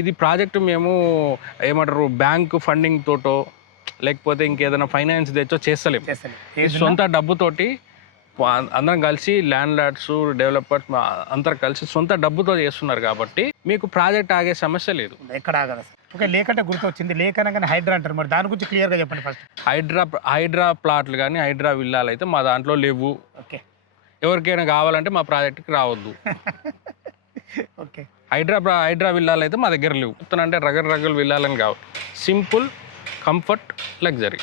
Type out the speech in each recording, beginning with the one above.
ఇది ప్రాజెక్టు మేము ఏమంటారు బ్యాంక్ ఫండింగ్ తోటో లేకపోతే ఇంకేదైనా ఫైనాన్స్ తెచ్చో చేస్తలేము. ఈ సొంత డబ్బుతోటి అందరం కలిసి ల్యాండ్ లార్డ్స్ డెవలపర్స్ అందరు కలిసి సొంత డబ్బుతో చేస్తున్నారు కాబట్టి మీకు ప్రాజెక్ట్ ఆగే సమస్య లేదు. ఎక్కడ ఆగదు. ఓకే, లేకంటే గుర్తొచ్చింది, లేకనగానే హైడ్రా అంటారు, మరి దాని గురించి క్లియర్గా చెప్పండి ఫస్ట్. హైడ్రా ప్లాట్లు కానీ హైడ్రా విల్లాలు అయితే మా దాంట్లో లేవు. ఓకే, ఎవరికైనా కావాలంటే మా ప్రాజెక్ట్కి రావద్దు. ఓకే, హైడ్రా విల్లాలు అయితే మా దగ్గర లేవు. అంటే రగలు విల్లాలని కావు, సింపుల్ కంఫర్ట్ లగ్జరీ.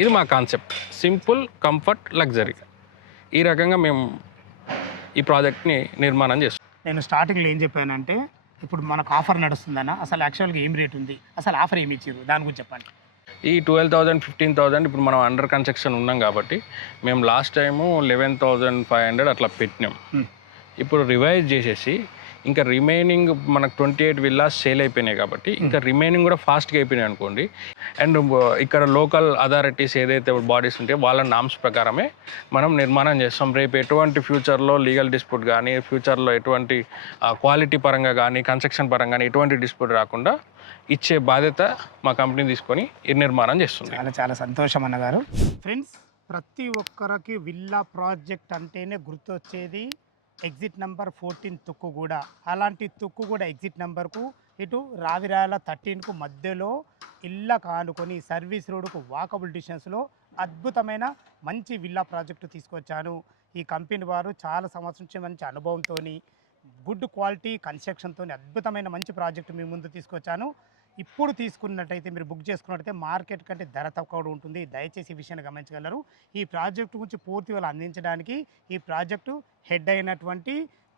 ఇది మా కాన్సెప్ట్, సింపుల్ కంఫర్ట్ లగ్జరీ. ఈ రకంగా మేము ఈ ప్రాజెక్ట్ని నిర్మాణం చేస్తాం. నేను స్టార్టింగ్లో ఏం చెప్పానంటే ఇప్పుడు మనకు ఆఫర్ నడుస్తుందన్న, అసలు యాక్చువల్గా ఏం రేట్ ఉంది, అసలు ఆఫర్ ఏమి ఇచ్చారు దాని గురించి చెప్పండి. ఈ 12,000 15,000 ఇప్పుడు మనం అండర్ కన్స్ట్రక్షన్ ఉన్నాం కాబట్టి మేము లాస్ట్ టైము 11,500 అట్లా పెట్టినాం. ఇప్పుడు రివైజ్ చేసేసి ఇంకా రిమైనింగ్ మనకు 28 విల్లాస్ సేల్ అయిపోయినాయి కాబట్టి ఇంకా రిమైనింగ్ కూడా ఫాస్ట్గా అయిపోయినాయి అనుకోండి. అండ్ ఇక్కడ లోకల్ అథారిటీస్ ఏదైతే బాడీస్ ఉంటాయో వాళ్ళ నామ్స్ ప్రకారమే మనం నిర్మాణం చేస్తాం. రేపు ఎటువంటి ఫ్యూచర్లో లీగల్ డిస్ప్యూట్ కానీ, ఫ్యూచర్లో ఎటువంటి క్వాలిటీ పరంగా కానీ, కన్స్ట్రక్షన్ పరంగా కానీ ఎటువంటి డిస్ప్యూట్ రాకుండా ఇచ్చే బాధ్యత మా కంపెనీ తీసుకొని ఈ నిర్మాణం చేస్తుంది. చాలా చాలా సంతోషం అన్నగారు. ఫ్రెండ్స్, ప్రతి ఒక్కరికి విల్లా ప్రాజెక్ట్ అంటేనే గుర్తొచ్చేది ఎగ్జిట్ నెంబర్ 14 తుక్కుగూడ. అలాంటి తుక్కుగూడ ఎగ్జిట్ నెంబర్కు ఇటు రావిరాల 13కు మధ్యలో ఇళ్ళ కానుకొని సర్వీస్ రోడ్డుకు వాకబుల్ డిస్టెన్స్లో అద్భుతమైన మంచి విల్లా ప్రాజెక్టు తీసుకొచ్చాను. ఈ కంపెనీ వారు చాలా సంవత్సరం నుంచి మంచి అనుభవంతో గుడ్ క్వాలిటీ కన్స్ట్రక్షన్తో అద్భుతమైన మంచి ప్రాజెక్టు మీ ముందు తీసుకొచ్చాను. ఇప్పుడు తీసుకున్నట్టయితే మీరు బుక్ చేసుకున్నట్టయితే మార్కెట్ కంటే ధర తక్కువ ఉంటుంది. దయచేసి ఈ విషయాన్ని గమనించగలరు. ఈ ప్రాజెక్టు గురించి పూర్తి వాళ్ళు అందించడానికి ఈ ప్రాజెక్టు హెడ్ అయినటువంటి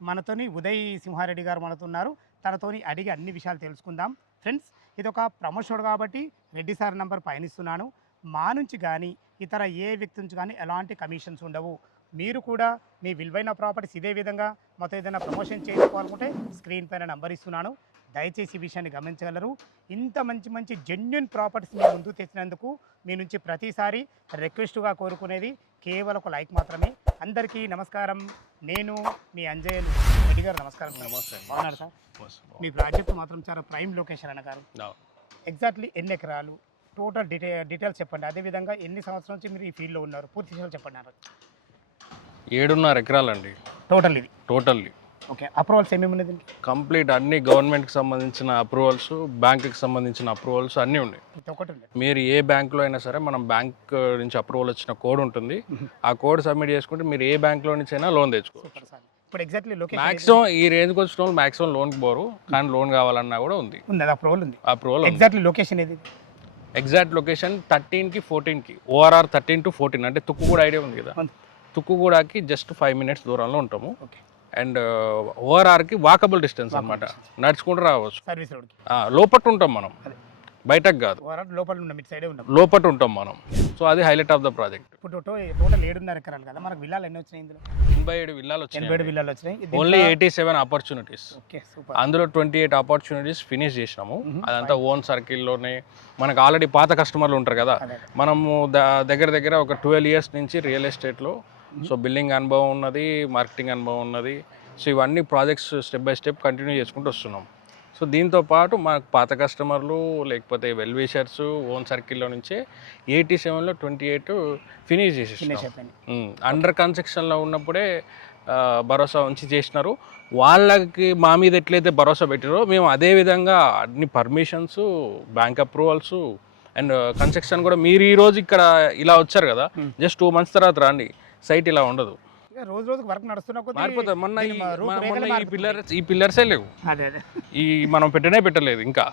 మనతోని ఉదయ్ సింహారెడ్డి గారు మనతో ఉన్నారు. తనతోని అడిగి అన్ని విషయాలు తెలుసుకుందాం. ఫ్రెండ్స్, ఇది ఒక ప్రమోషన్ కాబట్టి రెడ్డి సార్ నెంబర్ పయనిస్తున్నాను. మా నుంచి కానీ ఇతర ఏ వ్యక్తి నుంచి కానీ ఎలాంటి కమిషన్స్ ఉండవు. మీరు కూడా మీ విలువైన ప్రాపర్టీస్ ఇదే విధంగా మొత్తం ఏదైనా ప్రమోషన్ చేసుకోవాలనుకుంటే స్క్రీన్ పైన నెంబర్ ఇస్తున్నాను. దయచేసి ఈ విషయాన్ని గమనించగలరు. ఇంత మంచి మంచి జెన్యున్ ప్రాపర్టీస్ మీ ముందు తెచ్చినందుకు మీ నుంచి ప్రతిసారి రిక్వెస్ట్గా కోరుకునేది కేవలం ఒక లైక్ మాత్రమే. అందరికీ నమస్కారం. నేను మీ అంజయ్యను. రెడ్డి గారు నమస్కారం. నమస్తే. బాగున్నారు సార్? మీ ప్రాజెక్ట్ మాత్రం చాలా ప్రైమ్ లొకేషన్ అన్నగారు. ఎగ్జాక్ట్లీ ఎన్ని ఎకరాలు, టోటల్ డీటెయిల్స్ చెప్పండి. అదేవిధంగా ఎన్ని సంవత్సరాల నుంచి మీరు ఈ ఫీల్డ్లో ఉన్నారు, పూర్తి విషయాలు చెప్పండి. 7.5 ఎకరాలండి టోటల్ ఇది. టోటల్లీ. ఓకే, అప్రూవల్స్ ఏమేమి ఉన్నది? కంప్లీట్ అన్ని గవర్నమెంట్కి సంబంధించిన అప్రూవల్స్, బ్యాంకుకి సంబంధించిన అప్రూవల్స్ అన్నీ ఉన్నాయి. ఒకటి ఉంది. మీరు ఏ బ్యాంకులో అయినా సరే మనం బ్యాంక్ నుంచి అప్రూవల్ వచ్చిన కోడ్ ఉంటుంది. ఆ కోడ్ సబ్మిట్ చేసుకుంటే మీరు ఏ బ్యాంకులో నుంచి అయినా లోన్ తెచ్చుకోవచ్చు. ఇప్పుడు ఎగ్జాక్ట్లీ లొకేషన్ మాక్సిమం ఈ రేంజ్కి వచ్చిన వాళ్ళు మాక్సిమం లోన్కి పోరు, కానీ లోన్ కావాలన్నా కూడా ఉంది. అప్రూవల్ ఉంది. అప్రూవల్. ఎగ్జాక్ట్లీ లొకేషన్ ఏది? ఎగ్జాక్ట్ లొకేషన్ 13కి 14కి ORR 13 to 14 అంటే తుక్కుగూడ ఐడియా ఉంది కదా, తుక్కుగూడకి జస్ట్ 5 minutes దూరంలో ఉంటాము. అండ్ ORRకి వాకబుల్ డిస్టెన్స్ అనమాట, నడుచుకుంటూ రావచ్చు. సర్వీస్ రోడ్కి లోపట ఉంటాం మనం, బయటకు కాదు, లోపట ఉంటాం మనం. సో అది హైలైట్ ఆఫ్ ద ప్రాజెక్ట్. ఇప్పుడు టోటల్ 7.5 ఎకరాలు కదా, మనకు విల్లాలు ఎన్ని వచ్చినాయి? ఇందులో 87 విల్లాలు వచ్చినాయి. 87 విల్లాలు వచ్చినాయి. Only 87 opportunities. Okay, super. అందులో 28 ఆపర్చునిటీస్ ఫినిష్ చేసినాము. అదంతా ఓన్ సర్కిల్లోనే. మనకు ఆల్రెడీ పాత కస్టమర్లు ఉంటారు కదా, మనము దగ్గర ఒక 12 years నుంచి రియల్ ఎస్టేట్లో, సో బిల్డింగ్ అనుభవం ఉన్నది, మార్కెటింగ్ అనుభవం ఉన్నది. సో ఇవన్నీ projects step by step continue చేసుకుంటూ వస్తున్నాం. సో దీంతో పాటు మాకు పాత కస్టమర్లు లేకపోతే వెల్ విషర్స్ ఓన్ సర్కిల్లో నుంచే 87లో 28 ఫినిష్ చేసేసాం. అండర్ కన్స్ట్రక్షన్లో ఉన్నప్పుడే భరోసా ఉంచి చేసినారు. వాళ్ళకి మా మీద ఎట్లయితే భరోసా పెట్టారో మేము అదే విధంగా అన్ని permissions, bank approvals and construction కూడా. మీరు ఈరోజు ఇక్కడ ఇలా వచ్చారు కదా, జస్ట్ 2 months తర్వాత రండి, సైట్ ఇలా ఉండదు. రోజు రోజుకి వర్క్ నడుస్తున్నా మారిపోతుంది. మొన్న ఈ పిల్లర్సే లేవు, ఈ మనం పెట్టలేదు ఇంకా,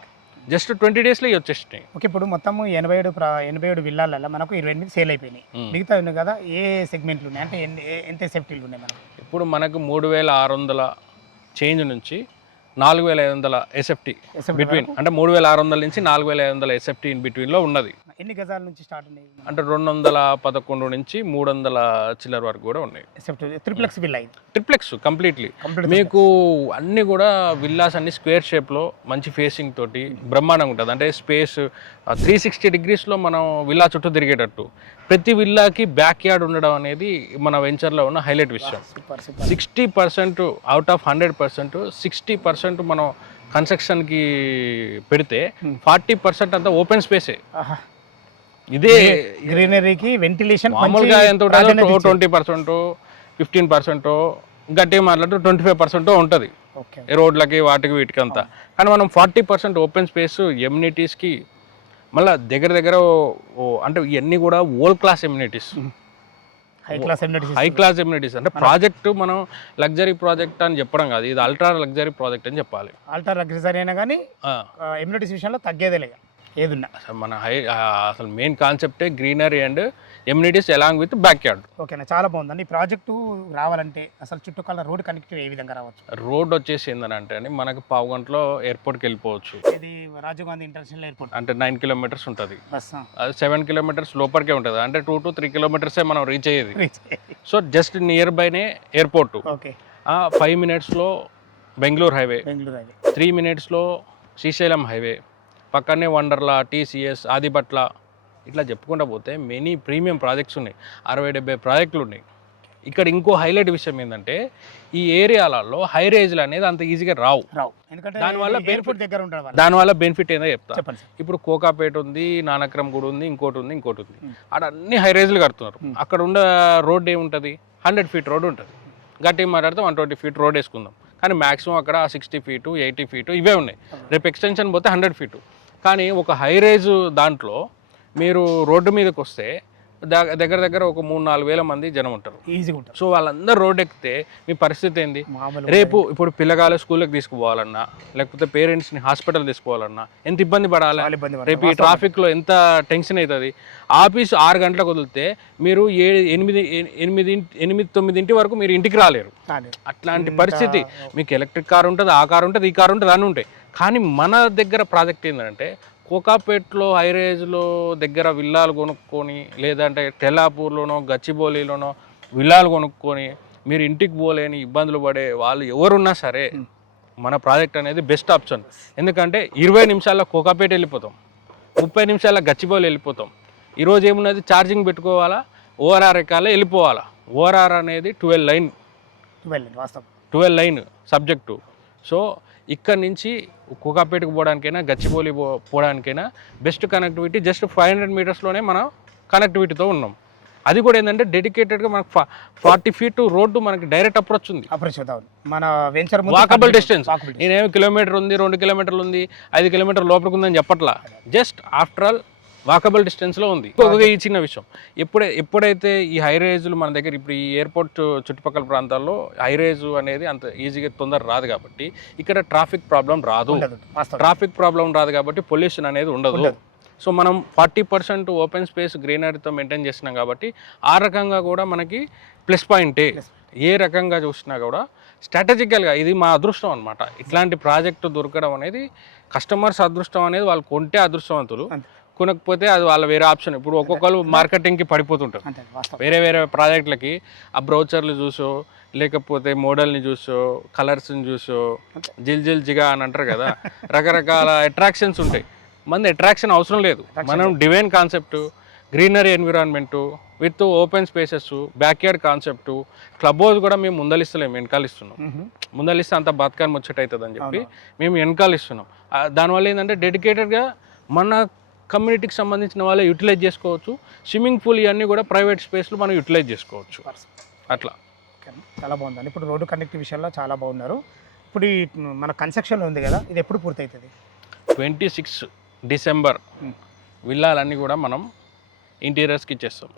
జస్ట్ 20 daysలో వచ్చేసినాయి. ఓకే, ఇప్పుడు మొత్తం 87 విల్లాలలో మనకు 28 సేల్ అయిపోయినాయి. మిగతా ఉన్నాయి కదా, ఏ సెగ్మెంట్లు ఉన్నాయి అంటే ఎంత సేఫ్టీలు ఉన్నాయి మనకు? ఇప్పుడు మనకు 3,600 చేంజ్ నుంచి 4,500 SFT బిట్వీన్, అంటే 3,600 నుంచి 4,500 SFT ఇన్ బిట్వీన్లో ఉన్నది. ఎన్ని గజాల నుంచి స్టార్ట్ ఉన్నాయి అంటే 211 నుంచి 300 చిల్లర వరకు కూడా ఉన్నాయి. Triplex villa, triplex completely. మీకు అన్ని కూడా విల్లాస్ అన్ని స్క్వేర్ షేప్లో మంచి ఫేసింగ్ తోటి బ్రహ్మాండంగా ఉంటుంది. అంటే స్పేస్ 360 degreesలో మనం విల్లా చుట్టూ తిరిగేటట్టు. ప్రతి విల్లాకి బ్యాక్ యార్డ్ ఉండడం అనేది మన వెంచర్లో ఉన్న హైలైట్ విషయం. 60% అవుట్ ఆఫ్ 100%, 60% మనం కన్స్ట్రక్షన్కి పెడితే 40% అంతా ఓపెన్ స్పేసే. ఆహా. ఇదే గ్రీనరీకి వెంటిలేషన్ మామూలుగా ఎంత ఉంటుంది 20%, 15%, గట్టిగా మాట్లాడితే 25% ఉంటుంది ఓకే. రోడ్లకి వాటికి వీటికి అంతా. కానీ మనం 40% ఓపెన్ స్పేస్ ఎమ్యూనిటీస్కి మళ్ళీ దగ్గర దగ్గర అంటే ఇవన్నీ కూడా old class amenities, high class amenities. అంటే ప్రాజెక్ట్ మనం లగ్జరీ ప్రాజెక్ట్ అని చెప్పడం కాదు, ఇది అల్ట్రా లగ్జరీ ప్రాజెక్ట్ అని చెప్పాలి. అల్ట్రా లగ్జరీ అయినా కానీ ఎమ్యూనిటీస్ విషయంలో తగ్గేదే లేదు ఏదున్నా. అసలు మన అసలు మెయిన్ కాన్సెప్టే greenery and amenities along with backyard. ఓకేనా, చాలా బాగుందండి. ఈ ప్రాజెక్టు రావాలంటే అసలు చుట్టుపక్కల రోడ్ కనెక్టివ్ ఏ విధంగా రావచ్చు? రోడ్ వచ్చేసి ఏంటంటే అండి మనకు పావు గంటలో ఎయిర్పోర్ట్కి వెళ్ళిపోవచ్చు. ఇది రాజీవ్ గాంధీ ఇంటర్నేషనల్ ఎయిర్పోర్ట్ అంటే 9 కిలోమీటర్స్ ఉంటుంది, బస్ అది 7 కిలోమీటర్స్ లోపలికే ఉంటుంది. అంటే 2 to 3 కిలోమీటర్సే మనం రీచ్ అయ్యేది. సో జస్ట్ నియర్ బైనే ఎయిర్పోర్ట్. ఓకే. 5 మినిట్స్లో బెంగళూరు హైవే, 3 మినిట్స్లో శ్రీశైలం హైవే, పక్కనే వండర్లా, TCS, ఆదిబట్ల, ఇట్లా చెప్పుకుంటూ పోతే మెనీ ప్రీమియం ప్రాజెక్ట్స్ ఉన్నాయి. 60-70 ప్రాజెక్టులు ఉన్నాయి. ఇక్కడ ఇంకో హైలైట్ విషయం ఏంటంటే ఈ ఏరియాలలో హై రేంజ్లు అనేది అంత ఈజీగా రావు. ఎందుకంటే దానివల్ల ఎయిర్పోర్ట్ దగ్గర ఉంటారు. దానివల్ల బెనిఫిట్ ఏందో చెప్తా. చెప్పండి సార్. ఇప్పుడు కోకాపేట ఉంది, నానక్రమ్ గుడి ఉంది, ఇంకోటి ఉంది. అక్కడ అన్ని హై రేంజ్లు కడుతున్నారు. అక్కడ ఉన్న రోడ్ ఏముంటుంది, 100 feet రోడ్ ఉంటుంది. గట్టిగా మాట్లాడితే 120 feet రోడ్ వేసుకుందాం. కానీ మ్యాక్సిమం అక్కడ 60 feet, 80 feet ఇవే ఉన్నాయి. రేపు ఎక్స్టెన్షన్ పోతే 100 feet. కానీ ఒక హై రేంజ్ దాంట్లో మీరు రోడ్డు మీదకి వస్తే దగ్గర దగ్గర ఒక 3-4 వేల మంది జనం ఉంటారు, ఈజీగా ఉంటారు. సో వాళ్ళందరూ రోడ్ ఎక్కితే మీ పరిస్థితి ఏంది? రేపు ఇప్పుడు పిల్లగాల స్కూల్కి తీసుకుపోవాలన్నా, లేకపోతే పేరెంట్స్ని హాస్పిటల్ తీసుకోవాలన్నా ఎంత ఇబ్బంది పడాలి? రేపు ఈ ట్రాఫిక్లో ఎంత టెన్షన్ అవుతుంది? ఆఫీస్ 6 గంటలకు వదిలితే మీరు 8-9 వరకు మీరు ఇంటికి రాలేరు. అట్లాంటి పరిస్థితి. మీకు ఎలక్ట్రిక్ కార్ ఉంటుంది, ఆ కార్ ఉంటుంది, ఈ కార్ ఉంటుంది, అన్నీ ఉంటాయి. కానీ మన దగ్గర ప్రాజెక్ట్ ఏంటంటే కోకాపేట్లో హై రేంజ్లో దగ్గర విల్లాలు కొనుక్కొని, లేదంటే తెల్లాపూర్లోనో గచ్చిబౌలిలోనో విల్లాలు కొనుక్కొని మీరు ఇంటికి పోలేని ఇబ్బందులు పడే వాళ్ళు ఎవరున్నా సరే మన ప్రాజెక్ట్ అనేది బెస్ట్ ఆప్షన్. ఎందుకంటే 20 నిమిషాల్లో కోకాపేట వెళ్ళిపోతాం, 30 నిమిషాల్లో గచ్చిబౌలి వెళ్ళిపోతాం. ఈరోజు ఏమున్నది, ఛార్జింగ్ పెట్టుకోవాలా, ఓఆర్ఆర్ ఎక్కాలా, వెళ్ళిపోవాలా. ఓఆర్ఆర్ అనేది 12 లైన్ సబ్జెక్టు. సో ఇక్కడ నుంచి కోకాపేటకు పోవడానికైనా, గచ్చిబౌలి పోవడానికైనా బెస్ట్ కనెక్టివిటీ జస్ట్ 500 మీటర్స్లోనే మనం కనెక్టివిటీతో ఉన్నాం. అది కూడా ఏంటంటే డెడికేటెడ్గా మనకు 40 feet రోడ్డు మనకి డైరెక్ట్ అప్రోచ్ ఉంది. మన వెంచర్ వాకబుల్ డిస్టెన్స్. నేనేమి కిలోమీటర్ ఉంది, 2 కిలోమీటర్లు ఉంది, 5 కిలోమీటర్ లోపలికి ఉందని చెప్పట్లా. జస్ట్ ఆఫ్టర్ ఆల్ వాకబుల్ డిస్టెన్స్లో ఉంది. ఇంకొక ఈ చిన్న విషయం, ఎప్పుడైతే ఈ హై రేంజ్లు మన దగ్గర ఇప్పుడు ఈ ఎయిర్పోర్ట్ చుట్టుపక్కల ప్రాంతాల్లో హై రేంజ్ అనేది అంత ఈజీగా తొందర రాదు కాబట్టి ఇక్కడ ట్రాఫిక్ ప్రాబ్లం రాదు. కాబట్టి పొల్యూషన్ అనేది ఉండదు. సో మనం 40% ఓపెన్ స్పేస్ గ్రీనరీతో మెయింటైన్ చేస్తున్నాం కాబట్టి ఆ రకంగా కూడా మనకి ప్లస్ పాయింటే. ఏ రకంగా చూసినా కూడా స్ట్రాటజికల్గా ఇది మా అదృష్టం అనమాట. ఇట్లాంటి ప్రాజెక్టు దొరకడం అనేది కస్టమర్స్ అదృష్టం అనేది, వాళ్ళు కొంటే అదృష్టవంతులు, కొనకపోతే అది వాళ్ళ వేరే ఆప్షన్. ఇప్పుడు ఒక్కొక్కరు మార్కెటింగ్కి పడిపోతుంటారు వేరే వేరే ప్రాజెక్టులకి. ఆ బ్రౌచర్లు చూసో, లేకపోతే మోడల్ని చూసో, కలర్స్ని చూసో, జిల్ జిగా అని అంటారు కదా, రకరకాల అట్రాక్షన్స్ ఉంటాయి. మంది అట్రాక్షన్ అవసరం లేదు. మనం divine concept, greenery environment with open spaces, backyard concept, club house కూడా మేము ముందలిస్తలేము, వెనకాలిస్తున్నాం. ముందలిస్తే అంత బతకాన్ని ముచ్చట అవుతుంది అని చెప్పి మేము వెనకాలిస్తున్నాం. దానివల్ల ఏంటంటే డెడికేటెడ్గా మన కమ్యూనిటీకి సంబంధించిన వాళ్ళే యూటిలైజ్ చేసుకోవచ్చు. స్విమ్మింగ్ పూల్ ఇవన్నీ కూడా ప్రైవేట్ స్పేస్లో మనం యూటిలైజ్ చేసుకోవచ్చు. అట్లా చాలా బాగుందండి. ఇప్పుడు రోడ్డు కనెక్టివ్ విషయంలో చాలా బాగున్నారు. ఇప్పుడు ఈ మన కన్స్ట్రక్షన్లో ఉంది కదా, ఇది ఎప్పుడు పూర్తవుతుంది? 26 డిసెంబర్ విల్లాలన్నీ కూడా మనం ఇంటీరియర్స్కి ఇచ్చేస్తాం.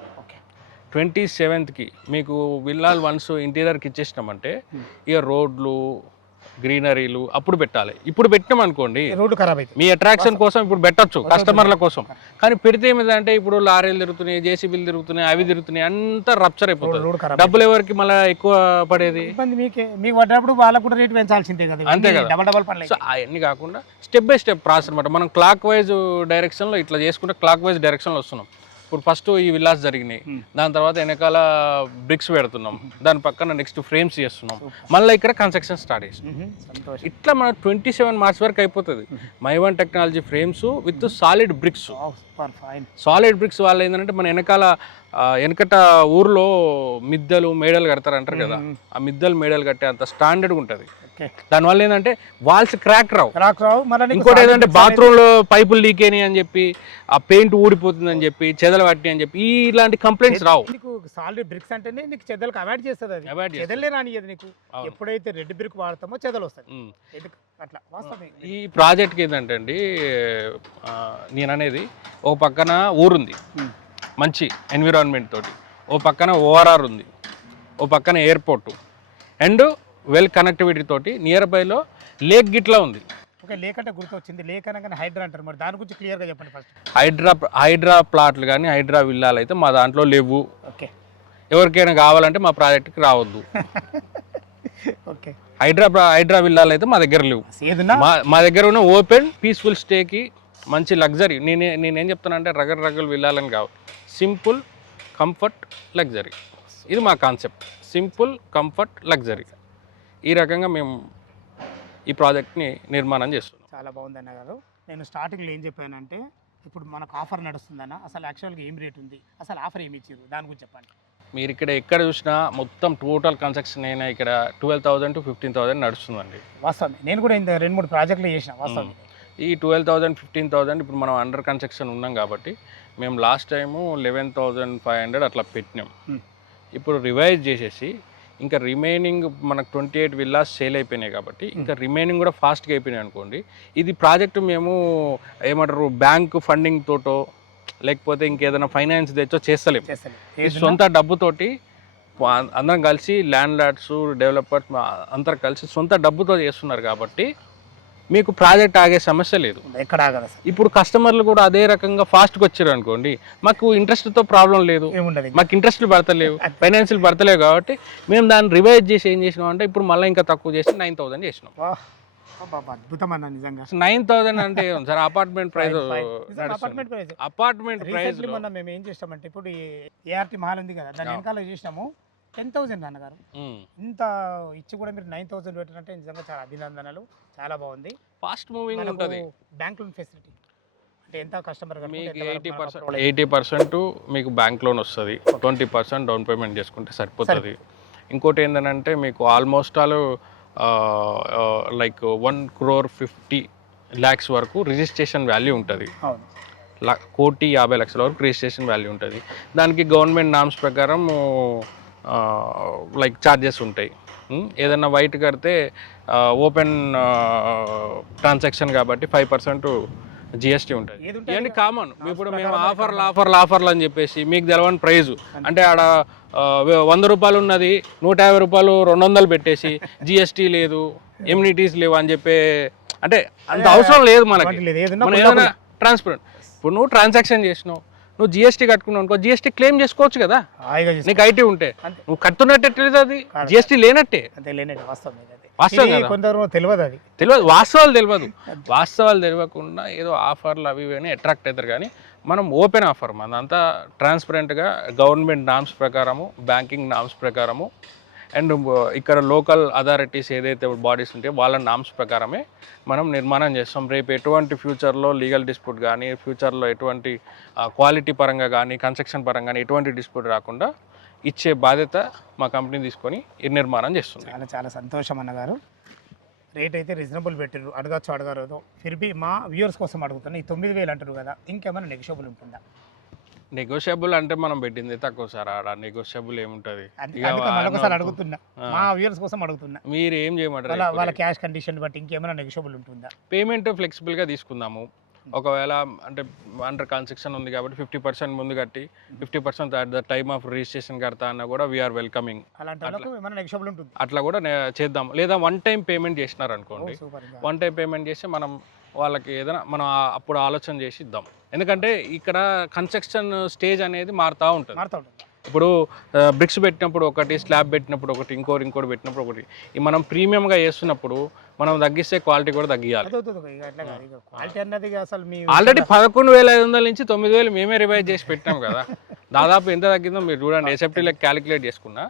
27కి మీకు విల్లాలు వన్స్ ఇంటీరియర్కి ఇచ్చేసినామంటే ఇక రోడ్లు, గ్రీనరీలు అప్పుడు పెట్టాలి. ఇప్పుడు పెట్టినాం అనుకోండి రోడ్డు ఖరాబ్ అవుతుంది. మీ అట్రాక్షన్ కోసం ఇప్పుడు పెట్టచ్చు, కస్టమర్ల కోసం. కానీ పెడితే ఏమిటంటే ఇప్పుడు లారీలు తిరుగుతున్నాయి, జేసీబీలు తిరుగుతున్నాయి, అవి తిరుగుతున్నాయి, అంతా రప్చర్ అయిపోతుంది. డబ్బులు ఎవరికి మళ్ళీ ఎక్కువ పడేది? మీకు పడ్డప్పుడు వాళ్ళకు కూడా రేట్ పెంచాల్సిందే కదా. అంతే కదా. సో అవన్నీ కాకుండా స్టెప్ బై స్టెప్ ప్రాసెస్ అనమాట. మనం క్లాక్ వైజ్ డైరెక్షన్లో ఇట్లా చేసుకుంటే క్లాక్ వైజ్ డైరెక్షన్లో వస్తున్నాం. ఇప్పుడు ఫస్ట్ ఈ విల్లాస్ జరిగినాయి, దాని తర్వాత వెనకాల బ్రిక్స్ పెడుతున్నాం, దాని పక్కన నెక్స్ట్ ఫ్రేమ్స్ చేస్తున్నాం, మళ్ళీ ఇక్కడ కన్స్ట్రక్షన్ స్టార్ట్ చేస్తున్నాం. ఇట్లా మన 27 మార్చ్ వరకు అయిపోతుంది. Mivan technology frames with solid bricks. వాళ్ళు ఏంటంటే మన వెనకట ఊర్లో మిద్దెలు మేడలు కడతారు అంటారు కదా, ఆ మిద్దెలు మేడలు కట్టే అంత స్టాండర్డ్గా ఉంటుంది. ఓకే. దానివల్ల ఏంటంటే వాల్స్ క్రాక్ రావు. మళ్ళీ నీకు ఇంకోటి solid ఏంటంటే bricks బాత్రూమ్ లో పైపులు లీక్ అయినాయి అని చెప్పి, ఆ పెయింట్ ఊడిపోతుందని చెప్పి, చెదలు పట్టి అని చెప్పి ఇలాంటి కంప్లైంట్స్ రావు. నీకు సాలిడ్ బ్రిక్స్ అంటేనే నీకు చెదలకు అవాయిడ్ చేస్తుంది. అది Avoid చేస్తుంది. చెదలే రానియదు నీకు. అవును. ఎప్పుడైతే రెడ్ బ్రిక్ వాడతామో చెదలు వస్తాయి. ఉమ్. ఎందుకు అట్లా వాస్తవమే. ఈ ప్రాజెక్ట్కి ఏంటంటే అండి, నేను అనేది ఓ పక్కన ఊరుంది ఉమ్. మంచి ఎన్విరాన్మెంట్ తోటి, ఓ పక్కన ఓఆర్ఆర్ ఉంది, ఓ పక్కన ఎయిర్పోర్టు అండ్ వెల్ కనెక్టివిటీ తోటి నియర్ బైలో లేక్ గిట్లా ఉంది. ఓకే, లేక్ అంటే గుర్తొచ్చింది. లేక్ అనగానే హైడ్రా అంటారు, మరి దాని గురించి క్లియర్గా చెప్పండి ఫస్ట్. హైడ్రా ప్లాట్లు కానీ హైడ్రా విల్లాలు అయితే మా దాంట్లో లేవు. ఓకే. ఎవరికైనా కావాలంటే మా ప్రాజెక్ట్కి రావద్దు. ఓకే. హైడ్రా విల్లాలు అయితే మా దగ్గర లేవు. ఏదన్నా మా దగ్గర ఉన్న ఓపెన్ పీస్ఫుల్ స్టేకి మంచి లగ్జరీ. నేనేం చెప్తానంటే రగలు విల్లాలని కావు, సింపుల్ కంఫర్ట్ లగ్జరీ. ఇది మా కాన్సెప్ట్, సింపుల్ కంఫర్ట్ లగ్జరీ. ఈ రకంగా మేము ఈ ప్రాజెక్ట్ని నిర్మాణం చేస్తున్నాం. చాలా బాగుంది అన్న గారు. నేను స్టార్టింగ్లో ఏం చెప్పానంటే ఇప్పుడు మనకు ఆఫర్ నడుస్తుందన్న, అసలు యాక్చువల్గా ఏం రేట్ ఉంది, అసలు ఆఫర్ ఏమి ఇచ్చారు దాని గురించి చెప్పండి. మీరు ఇక్కడ ఎక్కడ చూసినా మొత్తం టోటల్ కన్స్ట్రక్షన్ అయినా ఇక్కడ 12,000 to 15,000 నడుస్తుందండి. వాస్తవమే, నేను కూడా ఇంత 2-3 ప్రాజెక్టులు చేసిన. వాస్తవం ఈ 12,000 15,000 ఇప్పుడు మనం అండర్ కన్స్ట్రక్షన్ ఉన్నాం కాబట్టి మేము లాస్ట్ టైము 11,500 అట్లా పెట్టినాం. ఇప్పుడు రివైజ్ చేసేసి ఇంకా రిమైనింగ్ మనకు 28 విల్లాస్ సేల్ అయిపోయినాయి కాబట్టి ఇంకా రిమైనింగ్ కూడా ఫాస్ట్గా అయిపోయినాయి అనుకోండి. ఇది ప్రాజెక్టు మేము ఏమంటారు బ్యాంక్ ఫండింగ్ తోటో లేకపోతే ఇంకేదైనా ఫైనాన్స్ తెచ్చో చేస్తలేము. ఈ సొంత డబ్బుతోటి అందరం కలిసి ల్యాండ్ లార్డ్స్ డెవలపర్స్ అందరు కలిసి సొంత డబ్బుతో చేస్తున్నారు కాబట్టి మీకు ప్రాజెక్ట్ ఆగే సమస్య లేదు. ఎక్కడ ఆగదు. ఇప్పుడు కస్టమర్లు కూడా అదే రకంగా ఫాస్ట్గా వచ్చారు అనుకోండి, మాకు ఇంట్రెస్ట్తో ప్రాబ్లం లేదు, మాకు ఇంట్రెస్ట్లు పడతలేవు, ఫైనాన్షియల్ పడతలేవు కాబట్టి మేము దాన్ని రివైజ్ చేసి ఏం చేసినాం అంటే ఇప్పుడు మళ్ళీ ఇంకా తక్కువ చేసి 9,000 చేసినాం. అద్భుతం అన్న నిజంగా. 9,000 అంటే sir apartment price. Apartment price మొన్న మేము ఏం చేస్తామంటే ఇప్పుడు ఏఆర్టీ మహాల్ ఉంది కదా, దాని వెనకాల చేసినాము 10,000 అన్నగారు. ఇంత ఇచ్చి కూడా మీరు 9,000 పెట్టినట్టే నిజంగా చాలా అభినందనలు. చాలా బాగుంది. ఫాస్ట్ మూవింగ్ ఉంటుంది. బ్యాంక్ లోన్ ఫెసిలిటీ అంటే ఎంత కస్టమర్ మీకు 80% మీకు బ్యాంక్ లోన్ వస్తుంది, 20% డౌన్ పేమెంట్ చేసుకుంటే సరిపోతుంది. ఇంకోటి ఏంటంటే మీకు ఆల్మోస్ట్ ఆల్ లైక్ 1,50,00,000 వరకు రిజిస్ట్రేషన్ వాల్యూ ఉంటుంది. 1,50,00,000 వరకు రిజిస్ట్రేషన్ వాల్యూ ఉంటుంది. దానికి గవర్నమెంట్ నామ్స్ ప్రకారం లైక్ ఛార్జెస్ ఉంటాయి. ఏదన్నా వైట్ కడితే ఓపెన్ ట్రాన్సాక్షన్ కాబట్టి 5% జిఎస్టీ ఉంటుంది. ఇవన్నీ కామన్. ఇప్పుడు మేము ఆఫర్లు అని చెప్పేసి మీకు తెలవని ప్రైజు అంటే ఆడ 100 రూపాయలు ఉన్నది 150 రూపాయలు 200 పెట్టేసి జిఎస్టీ లేదు, ఎమ్యూనిటీస్ లేవు అని చెప్పి అంటే అంత అవసరం లేదు మనకి. మనం ఏదైనా ట్రాన్స్పరెంట్. ఇప్పుడు నువ్వు ట్రాన్సాక్షన్ చేసినావు, నువ్వు జిఎస్టీ కట్టుకున్నావు అనుకో, జిఎస్టీ క్లెయిమ్ చేసుకోవచ్చు కదా నీకు ఐటీ ఉంటే. నువ్వు కట్టున్నట్టే తెలియదు, అది జిఎస్టీ లేనట్టే. వాస్తవం తెలియదు, వాస్తవాలు తెలియకుండా ఏదో ఆఫర్లు అవి ఇవి అట్రాక్ట్ అవుతారు. కానీ మనం ఓపెన్ ఆఫర్, మనంతా ట్రాన్స్పరెంట్గా గవర్నమెంట్ నామ్స్ ప్రకారము, బ్యాంకింగ్ నామ్స్ ప్రకారము అండ్ ఇక్కడ లోకల్ అథారిటీస్ ఏదైతే బాడీస్ ఉంటాయో వాళ్ళ నామ్స్ ప్రకారమే మనం నిర్మాణం చేస్తాం. రేపు ఎటువంటి ఫ్యూచర్లో లీగల్ డిస్ప్యూట్ కానీ, ఫ్యూచర్లో ఎటువంటి క్వాలిటీ పరంగా కానీ, కన్స్ట్రక్షన్ పరంగా కానీ ఎటువంటి డిస్ప్యూట్ రాకుండా ఇచ్చే బాధ్యత మా కంపెనీ తీసుకొని ఈ నిర్మాణం చేస్తుంది. చాలా చాలా సంతోషం అన్నగారు. రేట్ అయితే రీజనబుల్ పెట్టారు, అడగరు. ఫిర్బీ మా వ్యూవర్స్ కోసం అడుగుతున్నా, ఈ 9,000 అంటారు కదా, ఇంకేమైనా నెగోషియబుల్ ఉంటుందా? నెగోషియబుల్ అంటే మనం పెట్టింది తక్కువ సార్, ఆడ నెగోషియబుల్ ఏముంటుంది అడుగుతున్నా, మా వ్యూవర్స్ కోసం అడుగుతున్నా. మీరు ఏం చేయమంటారు, వాళ్ళ క్యాష్ కండిషన్ బట్టి ఇంకేమైనా నెగోషియబుల్ ఉంటుందా? పేమెంట్ ఫ్లెక్సిబుల్గా తీసుకుందాము. ఒకవేళ అంటే అండర్ కన్స్ట్రక్షన్ ఉంది కాబట్టి 50% ముందు కట్టి 50% at the time of registration కడతా అన్న కూడా వీఆర్ వెల్కమింగ్. అట్లా కూడా చేద్దాం. లేదా 1 టైం పేమెంట్ చేసినారు అనుకోండి, 1 టైం పేమెంట్ చేసి మనం వాళ్ళకి ఏదైనా మనం అప్పుడు ఆలోచన చేసి ఇద్దాం. ఎందుకంటే ఇక్కడ కన్స్ట్రక్షన్ స్టేజ్ అనేది మారుతూ ఉంటుంది. ఇప్పుడు బ్రిక్స్ పెట్టినప్పుడు ఒకటి, స్లాబ్ పెట్టినప్పుడు ఒకటి, ఇంకోటి పెట్టినప్పుడు ఒకటి. మనం ప్రీమియంగా చేస్తున్నప్పుడు మనం తగ్గిస్తే క్వాలిటీ కూడా తగ్గియాలి. ఆల్రెడీ 11,500 నుంచి 9,000 మేమే రివైజ్ చేసి పెట్టినాం కదా. దాదాపు ఎంత తగ్గిందో మీరు చూడండి. ఎస్ఎఫ్టీలో క్యాలిక్యులేట్ చేసుకున్నా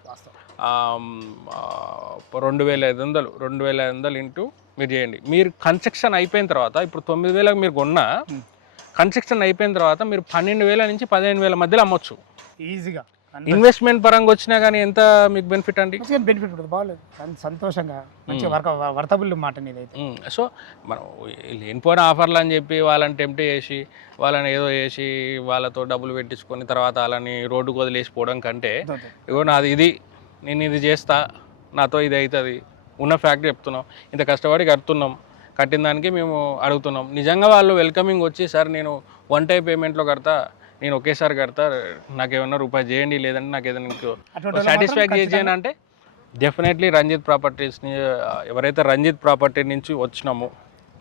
2,500 ఇంటూ మీరు చేయండి. మీరు కన్స్ట్రక్షన్ అయిపోయిన తర్వాత ఇప్పుడు 9,000 మీరు కొన్నా, కన్స్ట్రక్షన్ అయిపోయిన తర్వాత మీరు 12,000 నుంచి 15,000 మధ్యలో అమ్మొచ్చు ఇన్వెస్ట్మెంట్ పరంగా వచ్చినా కానీ ఎంత మీకు బెనిఫిట్ అండి? మంచిగా బెనిఫిట్ ఉంటుంది, బాగాలేదు, సంతోషంగా మంచిగా వర్తబుల్ మాట ఇదైతే. సో మనం లేనిపోయిన ఆఫర్లు అని చెప్పి వాళ్ళని టెంప్ట్ చేసి వాళ్ళని ఏదో చేసి వాళ్ళతో డబ్బులు పెట్టించుకొని తర్వాత వాళ్ళని రోడ్డుకు వదిలేసిపోవడం కంటే ఇగో నాది ఇది, నేను ఇది చేస్తా, నాతో ఇది అవుతుంది, ఉన్న ఫ్యాక్ట్ చెప్తున్నాం, ఇంత కష్టపడి కడుతున్నాం, కట్టిన దానికి మేము అడుగుతున్నాం. నిజంగా వాళ్ళు వెల్కమింగ్ వచ్చి సార్ నేను వన్ టైం పేమెంట్లో కడతా, నేను ఒకేసారి కడతా, నాకు ఏమన్నా రూపాయి చేయండి, లేదంటే నాకు ఏదైనా సాటిస్ఫై చేయండి అంటే డెఫినెట్లీ రంజిత్ ప్రాపర్టీస్ని, ఎవరైతే రంజిత్ ప్రాపర్టీ నుంచి వచ్చినామో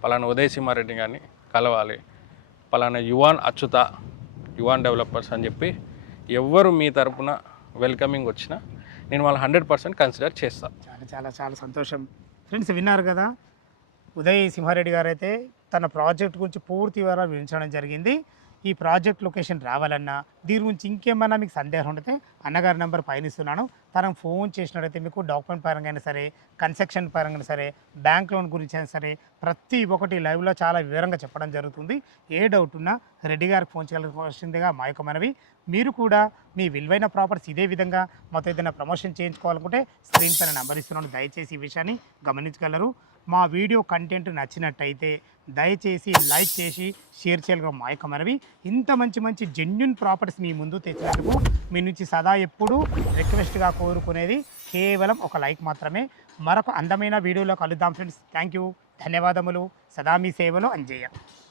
పలానా ఉదయ్ సింహారెడ్డి గారిని కలవాలి, పలానా యువాన్ అచ్యుత, యువాన్ డెవలపర్స్ అని చెప్పి ఎవరు మీ తరపున వెల్కమింగ్ వచ్చినా నేను వాళ్ళు 100% కన్సిడర్ చేస్తాను. చాలా చాలా చాలా సంతోషం. ఫ్రెండ్స్ విన్నారు కదా, ఉదయ్ సింహారెడ్డి గారు అయితే తన ప్రాజెక్ట్ గురించి పూర్తి వివరాలు వివరించడం జరిగింది. ఈ ప్రాజెక్ట్ లొకేషన్ రావాలన్నా దీని గురించి ఇంకేమన్నా మీకు సందేహం ఉంటే అన్నగారి నెంబర్ పైన ఇస్తున్నాను, తనకు ఫోన్ చేసినట్టయితే మీకు డాక్యుమెంట్ పరంగా అయినా సరే, కన్స్ట్రక్షన్ పరంగా సరే, బ్యాంక్ లోన్ గురించి అయినా సరే ప్రతి ఒక్కటి లైవ్లో చాలా వివరంగా చెప్పడం జరుగుతుంది. ఏ డౌట్ ఉన్నా రెడ్డి గారికి ఫోన్ చేయాల్సిందిగా మా యొక్క మనవి. మీరు కూడా మీ విలువైన ప్రాపర్టీస్ ఇదే విధంగా మాతో ఏదైనా ప్రమోషన్ చేయించుకోవాలనుకుంటే స్క్రీన్ పైన నెంబర్ ఇస్తున్నాను, దయచేసి ఈ విషయాన్ని గమనించగలరు. మా వీడియో కంటెంట్ నచ్చినట్టయితే దయచేసి లైక్ చేసి షేర్ చేయాలిగా మా యొక్క మనవి. ఇంత మంచి మంచి జెన్యున్ ప్రాపర్టీస్ మీ ముందు తెచ్చినందుకు మీ నుంచి సదా ఎప్పుడూ రిక్వెస్ట్గా కోరుకునేది కేవలం ఒక లైక్ మాత్రమే. మరొక అందమైన వీడియోలో కలుద్దాం ఫ్రెండ్స్. థ్యాంక్ యూ, ధన్యవాదములు. సదా మీ సేవలో అంజయ్య.